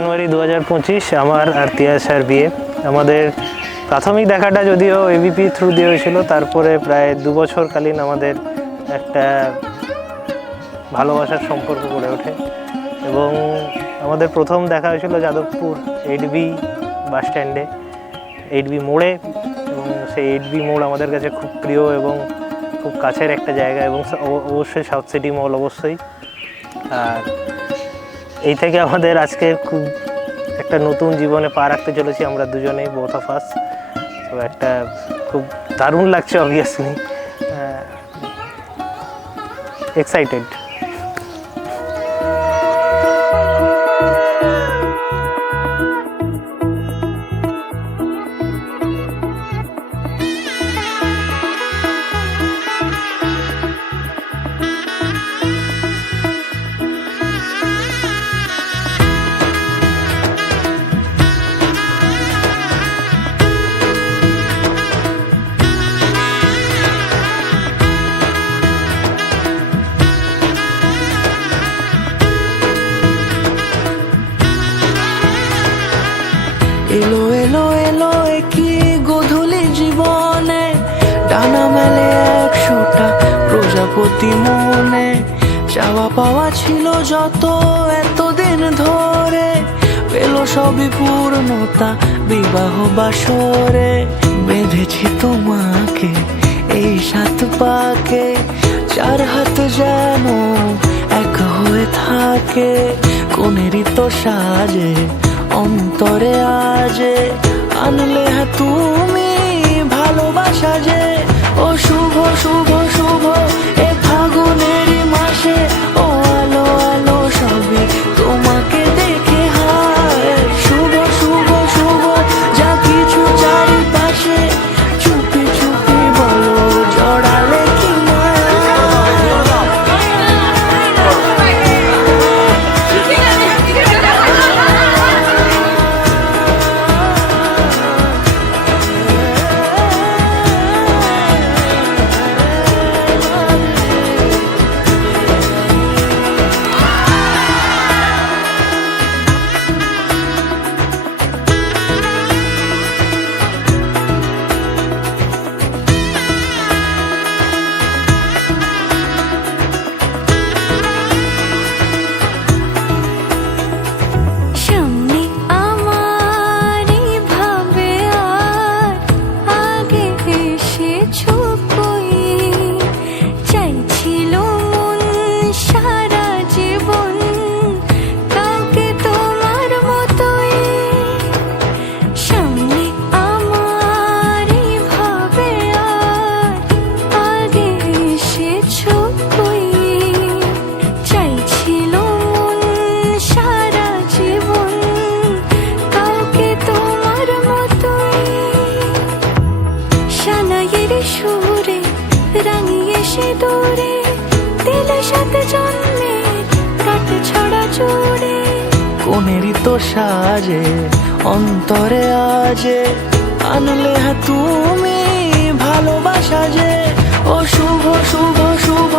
জানুয়ারি 2025 আমার আর তিয়াসার বিয়ে। আমাদের প্রাথমিক দেখাটা যদিও এবিপি থ্রু দিয়ে হয়েছিল, তারপরে প্রায় 2 বছরকালীন আমাদের একটা ভালোবাসার সম্পর্ক গড়ে ওঠে এবং আমাদের প্রথম দেখা হয়েছিল যাদবপুর 8B বাস স্ট্যান্ডে, 8B মোড়ে। এবং সেই 8B মোড় আমাদের কাছে খুব প্রিয় এবং খুব কাছের একটা জায়গা, এবং অবশ্যই সাউথ সিটি মল অবশ্যই। আর এই থেকে আমাদের আজকে খুব একটা নতুন জীবনে পা রাখতে চলেছি আমরা দুজনেই, বোথ অফ আস। তো একটা খুব দারুণ লাগছে, অবভিয়াসলি এক্সাইটেড। এলো এলো এলো একই গোধূলি জীবনে, ডানা মেলে 100টা প্রজাপতি মনে। চাওয়া পাওয়া ছিল যত এতদিন ধরে, পেল সবই পূর্ণতা বিবাহ বাসরে। বেঁধেছি তোমাকে এই 7 পাকে, 4 হাত যেন এক হয়ে থাকে। কোনেরই তো সাজে অন্তরে আজে, আনলে তুমি ভালোবাসা যে। ও শুভ শুভ শুভ এ ফাগুনেরই মাসে, ও আলো আলো সবই তোমাকে দেখে হায়। শুভ শুভ শুভ যা কিছু চারিপাশে, চুপি চুপি বলো জড়ালে কি মায়া। সুরে রাঙিয়ে সে দূরে, দিলে 7 জন্মের কাট ছড়া জোড়ে। কোনেরই তো সাজে অন্তরে আজে, আনলে তুমি ভালোবাসা যে। ও শুভ শুভ শুভ